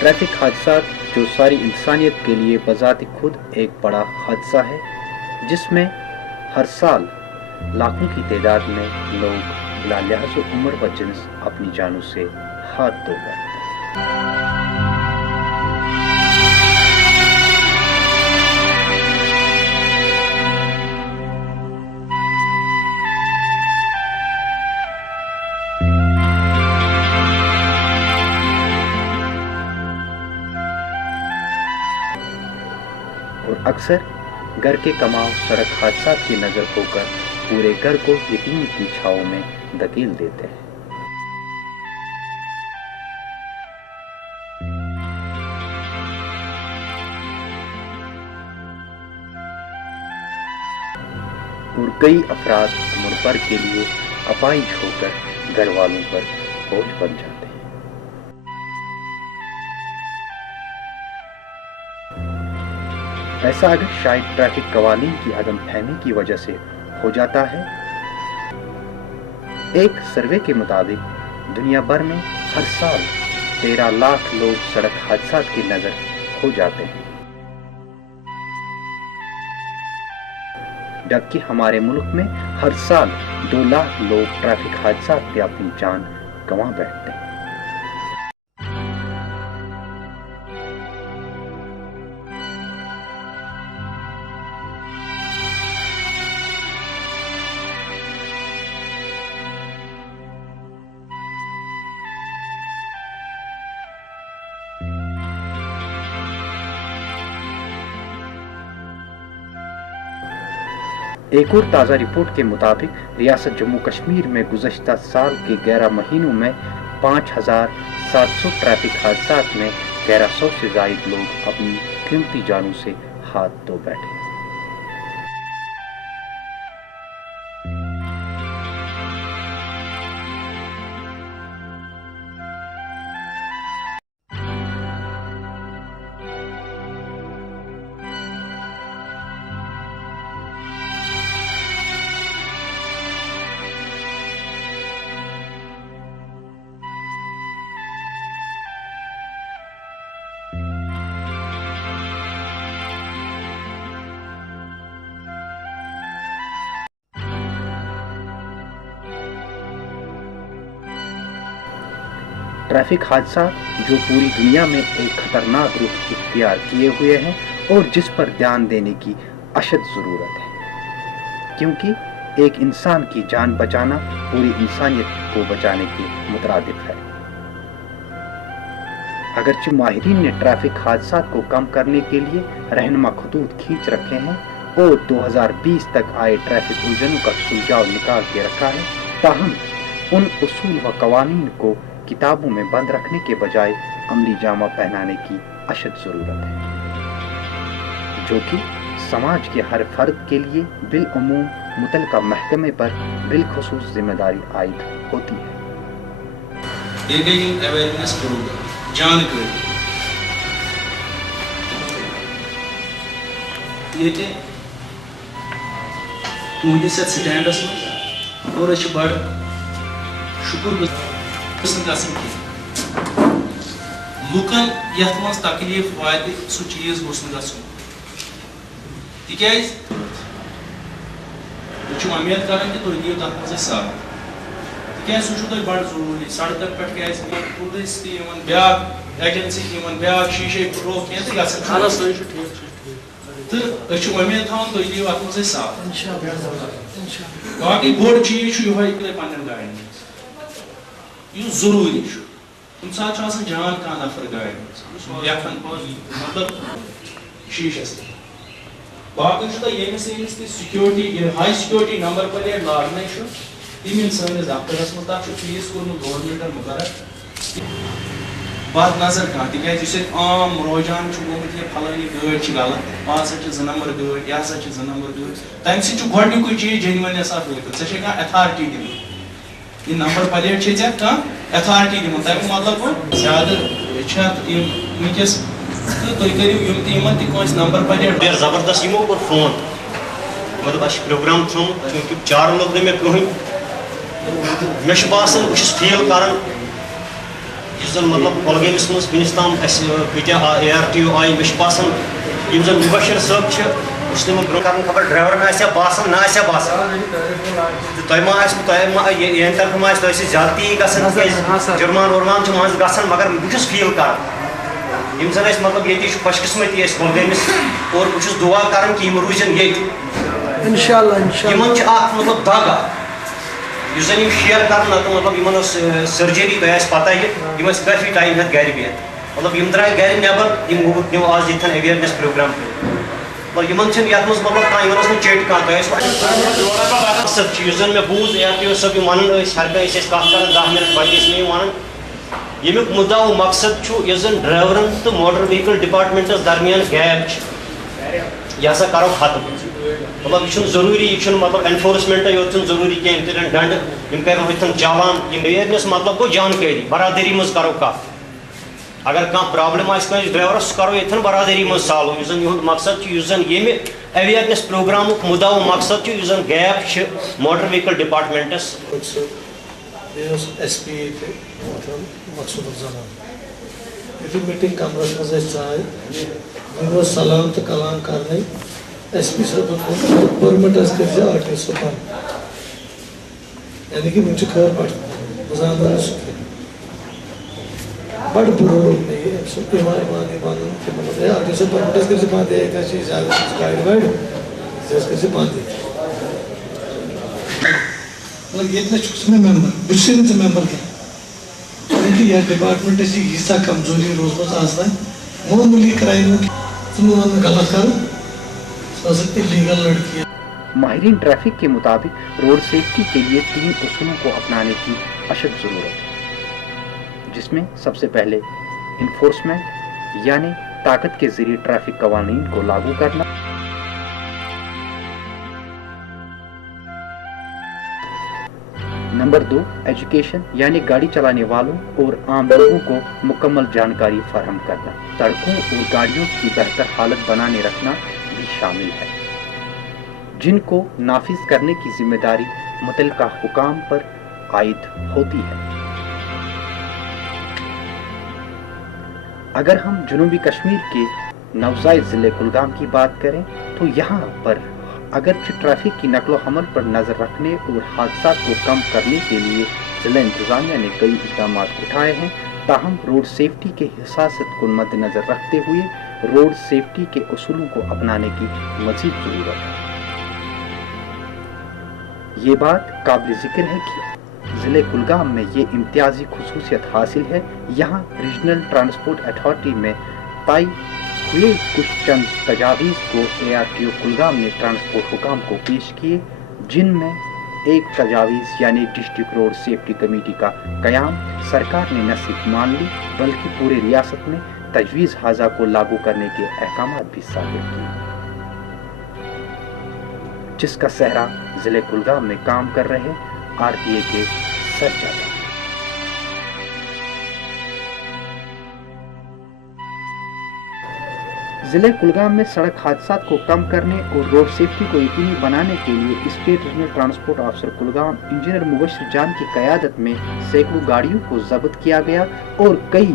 Traffic حادثات جو ساری انسانیت کے لیے بذات خود ایک بڑا حادثہ ہے، جس میں ہر سال لاکھوں کی تعداد میں لوگ بلا لحاظ عمر و جنس اپنی جانوں سے ہاتھ دھو بیٹھتے ہیں۔ اور اکثر گھر کے کماؤ سڑک حادثات کی نظر ہو کر پورے گھر کو یتیم کی چھاؤں میں دھکیل دیتے ہیں۔ اور کئی افراد عمر بھر کے لیے اپاہج ہو کر گھر والوں پر بوجھ بن جاتے ہیں۔ ایسا اگر شاید ٹریفک قوانین کی عدم فہمی کی وجہ سے ہو جاتا ہے۔ ایک سروے کے مطابق دنیا بھر میں ہر سال 13 لاکھ لوگ سڑک حادثات کی نظر ہو جاتے ہیں، جبکہ ہمارے ملک میں ہر سال 2 لاکھ لوگ ٹریفک حادثات پہ اپنی جان گنوا بیٹھتے ہیں۔ ایک اور تازہ رپورٹ کے مطابق ریاست جموں کشمیر میں گزشتہ سال کے 11 مہینوں میں 5700 ٹریفک حادثات میں 1100 سے زائد لوگ اپنی قیمتی جانوں سے ہاتھ دھو بیٹھے۔ ٹریفک حادثات جو پوری دنیا میں ایک خطرناک رخ اختیار کیے ہوئے ہیں اور جس پر دھیان دینے کی اشد ضرورت ہے، کیونکہ ایک انسان کی جان بچانا پوری انسانیت کو بچانے کے مترادف ہے۔ اگرچہ ماہرین نے ٹریفک حادثات کو کم کرنے کے لیے رہنما خطوط کھینچ رکھے ہیں اور 2020 تک آئے ٹریفک الجھنوں کا سلجھاؤ نکال کے رکھا ہے، تاہم ان اصول و قوانین کو کتابوں میں بند رکھنے کے بجائے عملی جامہ پہنانے کی اشد ضرورت ہے، جو کہ سماج کے ہر فرد کے لیے بالعموم متعلقہ محکمے پر بالخصوص ذمہ داری عائد ہوتی ہے۔ اویئرنیس پروگرام جانکاری یہ تہندس یتھ سٹینڈس من اور بڑ شکر گزار لوکن یتھ مز تکلیف واتہِ سُہ چیٖز گوٚژھ نہٕ گژھُن تِکیازِ بہٕ چھُ اُمید کران کہِ تُہۍ دِیِو تَتھ منٛز اَسہِ ساتھ تِکیازِ سُہ چھُ تۄہہِ بَڑٕ ضروٗری سڑکن پٮ۪ٹھ کیازِ ٹوٗرِسٹ تہِ یِوان بیٛاکھ ایجنسی تہِ یِوان بیٛاکھ شیٖشے پھٕٹروو کینٛہہ تہٕ گژھان تہٕ أسۍ چھِ اُمید تھاوان تُہۍ دِیِو اَتھ منٛز اَسہِ ساتھ باقٕے بوٚڑ چیٖز چھُ یِہوے تۄہہِ پننٮ۪ن گاڑٮ۪ن منٛز یُس ضروٗری چھُ کُنہِ ساتہٕ چھُ آسان جان کانٛہہ نفر گاڑِ منٛز یُس یَکھان مطلب شیٖشس تہِ باقٕے چھُ تۄہہِ ییٚمِس تہِ سِکیورٹی ہاے سِکیورٹی نمبر پلیٹ لاگنے چھُ تِم یِن سٲنِس دفترس منٛز تتھ چھُ فیٖس کوٚرمُت گورمنٹن مُقرر بد نظر کانٛہہ تِکیازِ یُس ییٚتہِ عام روزان چھُ گوٚمُت یہِ فلٲنی گٲڑۍ چھِ غلط یہِ ہسا چھِ 2 نمبر گٲڑۍ یہِ ہسا چھِ 2 نمبر گٲڑۍ تمہِ سۭتۍ چھُ گۄڈنیُکُے چیٖز جینوَننیس اکھ وٲتِتھ ژےٚ چھے کانٛہہ ایتھارٹی دِوان یہِ نمبر پلیٹ چھے ژےٚ کانٛہہ ایتھارٹی دِوان تمیُک مطلب گوٚو زیادٕ چھِ اتھ یِم وٕنکیٚس تہٕ تُہۍ کٔرِو یِم تہِ یِمن تہِ کٲنٛسہِ نمبر پلیٹ زبردست یِمو کوٚر فون مطلب اَسہِ چھُ پروگرام تھوٚمُت چوٗنٛکہِ چارٕ لوٚگ نہٕ مےٚ کٕہٕنۍ مےٚ چھُ باسان بہٕ چھُس فیٖل کران یُس زن مطلب کۄلگٲمِس منٛز وٕنیُس تام اَسہِ کۭتیاہ ARTO آیہِ مےٚ چھُ باسان یِم زن مُبشر صٲب چھِ بہٕ چھُس تِمن برونٛہہ کران خبر ڈرایورن آسیا باسان نہ آسیا باسان تہٕ تۄہہِ ما آسہِ ییٚمہِ طرفہٕ ما آسہِ تۄہہِ سۭتۍ زیادتی گژھان تِکیازِ جُرمان وُرمان چھُ منٛزٕ گژھان مگر بہٕ چھُس فیٖل کران یِم زن اَسہِ مطلب ییٚتہِ چھُ خۄش قٕسمتی اَسہِ کۄلگٲمِس اور بہٕ چھُس دُعا کران کہِ یِم روٗزن ییٚتہِ یِمن چھِ اکھ مطلب دگ اکھ یُس زن یِم شیر کران نتہٕ مطلب یِمن ٲس سٔرجری تۄہہِ آسہِ پتہ یہِ یِم ٲسۍ کٲفی ٹایم ہٮ۪تھ گرِ بِہِتھ مطلب یِم درٛاے گرِ نٮ۪بر یِم نِو آز ییٚتھٮ۪ن ایویرنیس پروگرام مطلب یِمن چھِنہٕ یتھ منٛز مطلب کانٛہہ یِمن ٲس نہٕ چیٚٹۍ کانٛہہ تۄہہِ ٲسۍ مقصد چھُ یُس زن مےٚ بوٗز ARTO صٲب یِم ونان ٲسۍ ہر کانٛہہ ٲسۍ أسۍ کتھ کران 10 مِنٹ وتہِ ٲسۍ مےٚ یِم ونان ییٚمیُک مُدا و مقصد چھُ یُس زن ڈرایورن تہٕ موٹر ویہکل ڈپارٹمنٹس درمیان گیپ چھِ یہِ ہسا کرو ختم مطلب یہِ چھُنہٕ ضروٗری یہِ چھُنہٕ مطلب انفورسمنٹے یوت چھُنہٕ ضروٗری کینٛہہ یِم تُلن ڈنڈٕ یِم کرن ہُتھن چالان یِم ایویرنیس مطلب گوٚو جانکٲری برادری منٛز کرو کتھ اگر کانٛہہ پرابلم آسہِ کٲنٛسہِ ڈرایورس سُہ کرو ییٚتھٮ۪ن برادری منٛز سالو یُس زن یِہُنٛد مقصد چھُ یُس زن ییٚمہِ ایویرنیس پروگرامُک مُدا و مقصد چھُ یُس زن گیپ چھِ موٹر ویہکل ڈپارٹمنٹس SP مقصود الزمان یُتھُے میٖٹِنٛگ کمرس منٛز أسۍ ژاے وۄنۍ اوس سلام تہٕ کلام کرنے SP صٲبن ووٚن پٔرمِٹ حظ کٔرۍزِ RTO صٲبن یعنی کہِ وۄنۍ چھُ خٲر پٲٹھۍ بہٕ زانہٕ سُہ کینٛہہ بڑٕ بُرٕ لوٚگ مےٚ یہِ أمۍ سُنٛد یِوان ونُن کہِ مطلب RTO صٲب پٔرمِٹ حظ کٔرۍزِ بنٛد ییٚتہِ حظ چھِ زیادٕ گاڑِ واڑِ یہِ حظ کٔرۍزِ بنٛد ییٚتہِ مطلب ییٚتہِ نہ چھُکھ ژٕ مےٚ مٮ۪مبر بہٕ چھُسے نہٕ ژٕ مٮ۪مبر کینٛہہ چوٗنٛکہِ یتھ ڈپارٹمنٹس چھِ ییٖژاہ کمزوری روٗزمٕژ آز تام معموٗلی کرایمُک ژٕ مہٕ ون غلط کرُن سۄ ٲس اِلیٖگل لڑکی ماہرین ٹریفک کے مطابق روڈ سیفٹی کے لیے 3 اصولوں کو اپنانے کی اشد ضرورت ہے جس میں سب سے پہلے انفورسمنٹ یعنی طاقت کے ذریعے ٹریفک قوانین کو لاگو کرنا نمبر 2 ایجوکیشن یعنی گاڑی چلانے والوں اور عام لوگوں کو مکمل جانکاری فراہم کرنا سڑکوں اور گاڑیوں کی بہتر حالت بنانے رکھنا بھی شامل ہے جن کو نافذ کرنے کی ذمہ داری متعلقہ حکام پر عائد ہوتی ہے اگر ہم جنوبی کشمیر کے نوزائیدہ ضلع کلگام کی بات کریں تو یہاں پر اگرچہ ٹریفک کی نقل و حمل پر نظر رکھنے اور حادثات کو کم کرنے کے لیے ضلع انتظامیہ نے کئی اقدامات اٹھائے ہیں تاہم روڈ سیفٹی کے حساسیت کو مد نظر رکھتے ہوئے روڈ سیفٹی کے اصولوں کو اپنانے کی مزید ضرورت ہے یہ بات قابل ذکر ہے کہ ضلع کلگام میں یہ امتیازی خصوصیت حاصل ہے یہاں ریجنل ٹرانسپورٹ اتھارٹی میں طے ہوئے کچھ چند تجاویز کو ARTO کلگام نے ٹرانسپورٹ حکام کو پیش کیے جن میں ایک تجاویز یعنی ڈسٹرکٹ روڈ سیفٹی کمیٹی کا قیام سرکار نے نہ صرف مان لی بلکہ پورے ریاست میں تجویز حاضہ کو لاگو کرنے کے احکامات بھی صادر کیے جس کا سہرا ضلع کلگام میں کام کر رہے RTA کے سرجادہ ضلع کلگام میں سڑک حادثات کو کم کرنے اور روڈ سیفٹی کو یقینی بنانے کے لیے state regional transport officer Kulgam engineer Mubashir Jan کی قیادت میں سینکڑوں گاڑیوں کو ضبط کیا گیا اور کئی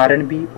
R&B